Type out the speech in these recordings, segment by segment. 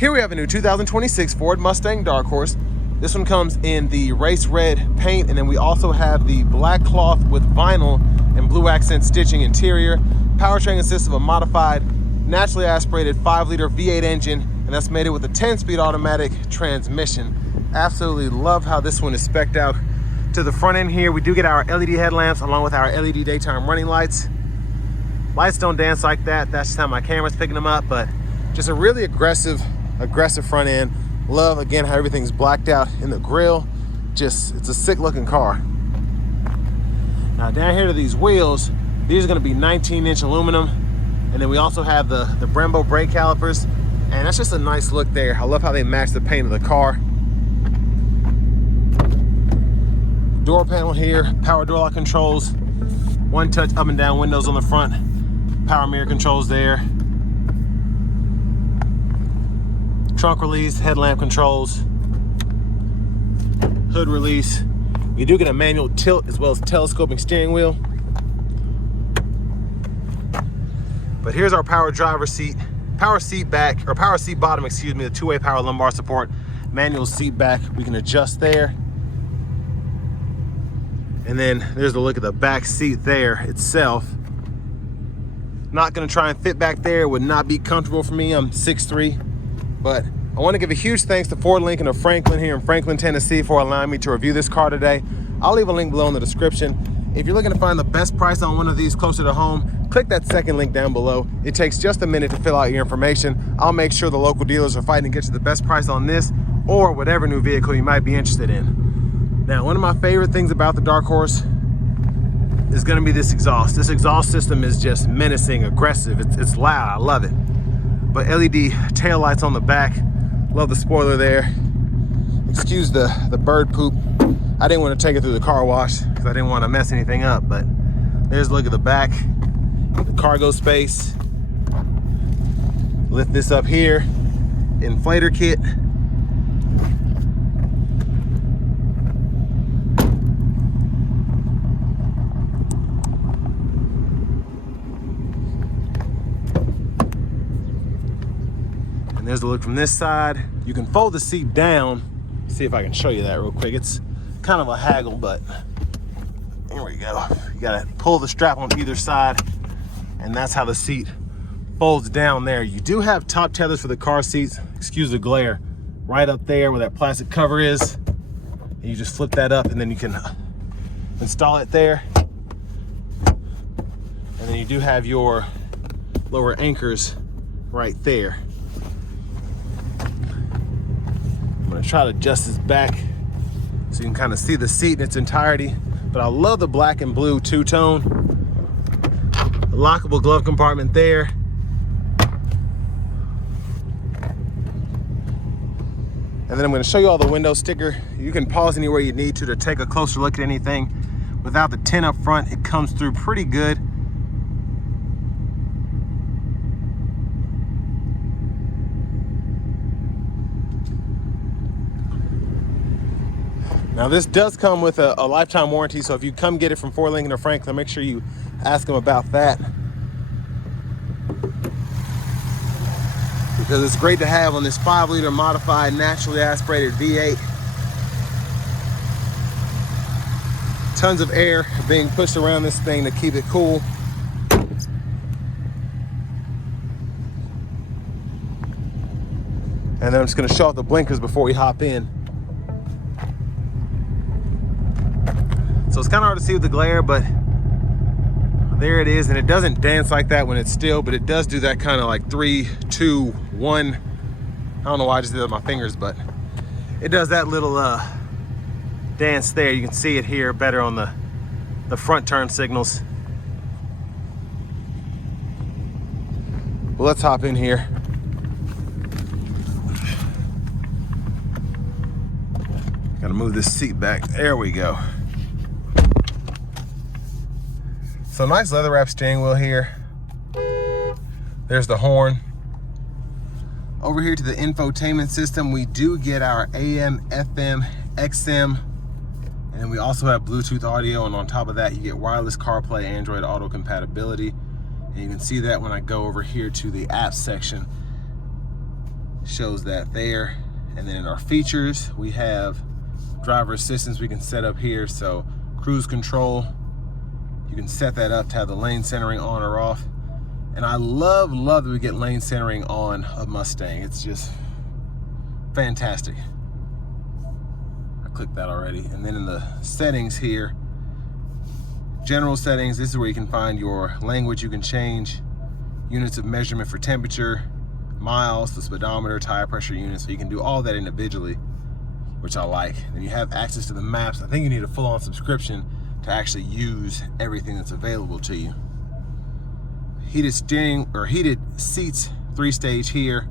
Here we have a new 2026 Ford Mustang Dark Horse. This one comes in the race red paint, and then we also have the black cloth with vinyl and blue accent stitching interior. Powertrain consists of a modified, naturally aspirated 5-liter V8 engine, and that's mated with a 10-speed automatic transmission. Absolutely love how this one is spec'd out. To the front end here, we do get our LED headlamps along with our LED daytime running lights. Lights don't dance like that. That's just how my camera's picking them up, but just a really aggressive front end. Love, again, how everything's blacked out in the grill. Just, it's a sick looking car. Now down here to these wheels, these are gonna be 19-inch aluminum. And then we also have the Brembo brake calipers. And that's just a nice look there. I love how they match the paint of the car. Door panel here, power door lock controls, one touch up and down windows on the front, power mirror controls there, trunk release, headlamp controls, hood release. We do get a manual tilt as well as telescoping steering wheel. But here's our power driver seat, power seat back, or power seat bottom, excuse me, the two-way power lumbar support, manual seat back, we can adjust there. And then there's the look at the back seat there itself. Not gonna try and fit back there, would not be comfortable for me. I'm 6'3", but I wanna give a huge thanks to Ford Lincoln of Franklin here in Franklin, Tennessee for allowing me to review this car today. I'll leave a link below in the description. If you're looking to find the best price on one of these closer to home, click that second link down below. It takes just a minute to fill out your information. I'll make sure the local dealers are fighting to get you the best price on this or whatever new vehicle you might be interested in. Now, one of my favorite things about the Dark Horse is gonna be this exhaust. This exhaust system is just menacing, aggressive. It's loud, I love it. But LED taillights on the back. Love the spoiler there. Excuse the bird poop. I didn't want to take it through the car wash because I didn't want to mess anything up, but there's a look at the back, the cargo space. Lift this up here, inflator kit. And there's the look from this side. You can fold the seat down. See if I can show you that real quick. It's kind of a haggle, but here we go. You gotta pull the strap on either side, and that's how the seat folds down there. You do have top tethers for the car seats, excuse the glare, right up there where that plastic cover is. And you just flip that up and then you can install it there. And then you do have your lower anchors right there. I'm gonna try to adjust this back so you can kind of see the seat in its entirety. But I love the black and blue two-tone. A lockable glove compartment there. And then I'm gonna show you all the window sticker. You can pause anywhere you need to take a closer look at anything. Without the tint up front, it comes through pretty good. Now this does come with a lifetime warranty, so if you come get it from Ford Lincoln or Franklin, make sure you ask them about that. Because it's great to have on this 5-liter modified, naturally aspirated V8. Tons of air being pushed around this thing to keep it cool. And then I'm just gonna show off the blinkers before we hop in. So it's kind of hard to see with the glare, but there it is. And it doesn't dance like that when it's still, but it does do that kind of like 3, 2, 1. I don't know why I just did it with my fingers, but it does that little dance there. You can see it here better on the front turn signals. Well, let's hop in here. Gotta move this seat back. There we go. So nice leather wrap steering wheel here. There's the horn. Over here to the infotainment system, we do get our AM, FM, XM, and then we also have Bluetooth audio, and on top of that, you get wireless CarPlay, Android Auto compatibility. And you can see that when I go over here to the apps section. shows that there. And then in our features, we have driver assistance we can set up here. So cruise control, you can set that up to have the lane centering on or off. And I love that we get lane centering on a Mustang. It's just fantastic. I clicked that already. And then in the settings here, general settings, this is where you can find your language. You can change units of measurement for temperature, miles, the speedometer, tire pressure units. So you can do all that individually, which I like. And you have access to the maps. I think you need a full-on subscription to actually use everything that's available to you. Heated steering or heated seats, 3-stage here,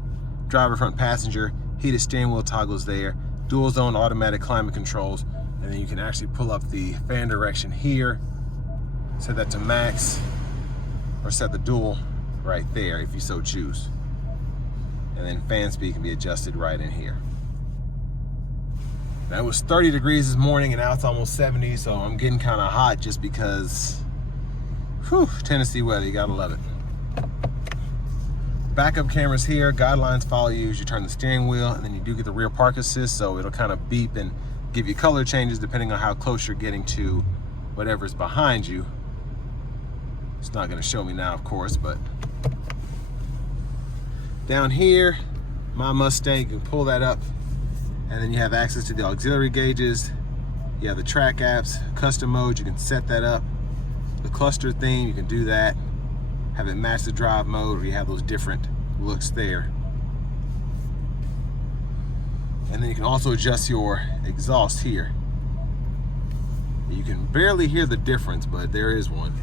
driver, front, passenger, heated steering wheel toggles there, dual zone automatic climate controls, and then you can actually pull up the fan direction here, set that to max, or set the dual right there if you so choose. And then fan speed can be adjusted right in here. Now it was 30 degrees this morning and now it's almost 70, so I'm getting kind of hot just because, Tennessee weather, you gotta love it. Backup cameras here, guidelines follow you as you turn the steering wheel, and then you do get the rear park assist, so it'll kind of beep and give you color changes depending on how close you're getting to whatever's behind you. It's not gonna show me now, of course, but down here, my Mustang, you can pull that up, and then you have access to the auxiliary gauges. You have the track apps, custom mode, you can set that up. The cluster theme, you can do that. Have it match the drive mode, where you have those different looks there. And then you can also adjust your exhaust here. You can barely hear the difference, but there is one.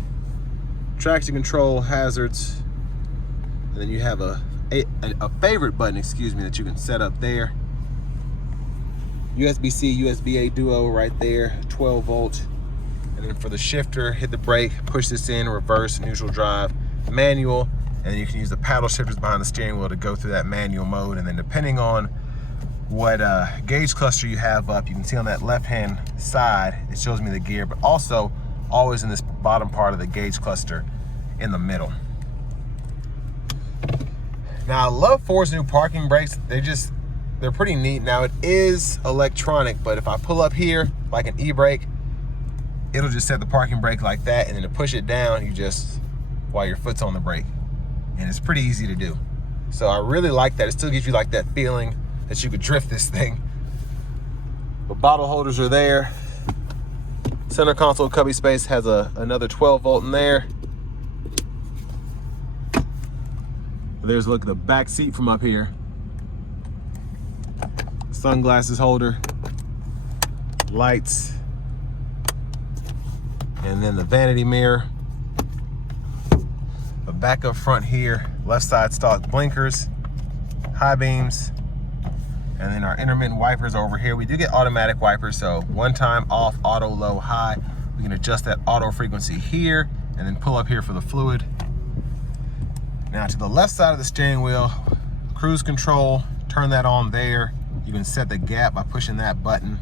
Traction control, hazards, and then you have a favorite button, that you can set up there. USB-C, USB-A duo right there, 12 volt. And then for the shifter, hit the brake, push this in, reverse, neutral drive, manual, and then you can use the paddle shifters behind the steering wheel to go through that manual mode. And then depending on what gauge cluster you have up, you can see on that left-hand side, it shows me the gear, but also always in this bottom part of the gauge cluster in the middle. Now I love Ford's new parking brakes. They're pretty neat. Now it is electronic, but if I pull up here like an e-brake, it'll just set the parking brake like that, and then to push it down, you just, while your foot's on the brake. And it's pretty easy to do. So I really like that. It still gives you like that feeling that you could drift this thing. The bottle holders are there. Center console cubby space has another 12 volt in there. There's a look at the back seat from up here. Sunglasses holder, lights, and then the vanity mirror. The back up front here, left side stock blinkers, high beams, and then our intermittent wipers over here. We do get automatic wipers, so one time off, auto, low, high. We can adjust that auto frequency here and then pull up here for the fluid. Now to the left side of the steering wheel, cruise control, turn that on there. You can set the gap by pushing that button.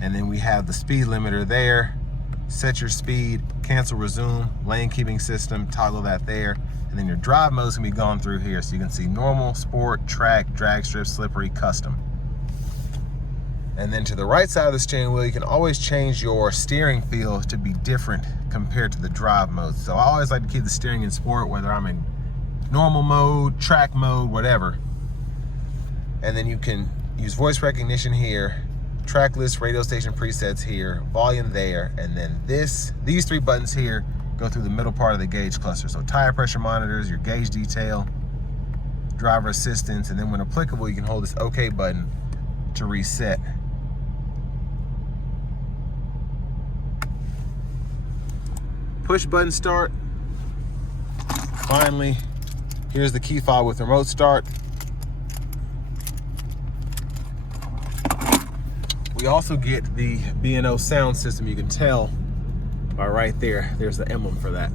And then we have the speed limiter there. Set your speed, cancel, resume, lane keeping system, toggle that there. And then your drive modes can be gone through here. So you can see normal, sport, track, drag strip, slippery, custom. And then to the right side of the steering wheel, you can always change your steering feel to be different compared to the drive mode. So I always like to keep the steering in sport, whether I'm in normal mode, track mode, whatever. And then you can use voice recognition here, track list, radio station presets here, volume there, and then these three buttons here go through the middle part of the gauge cluster. So tire pressure monitors, your gauge detail, driver assistance, and then when applicable, you can hold this OK button to reset. Push button start. Finally, here's the key fob with remote start. We also get the B&O sound system. You can tell by right there, there's the emblem for that.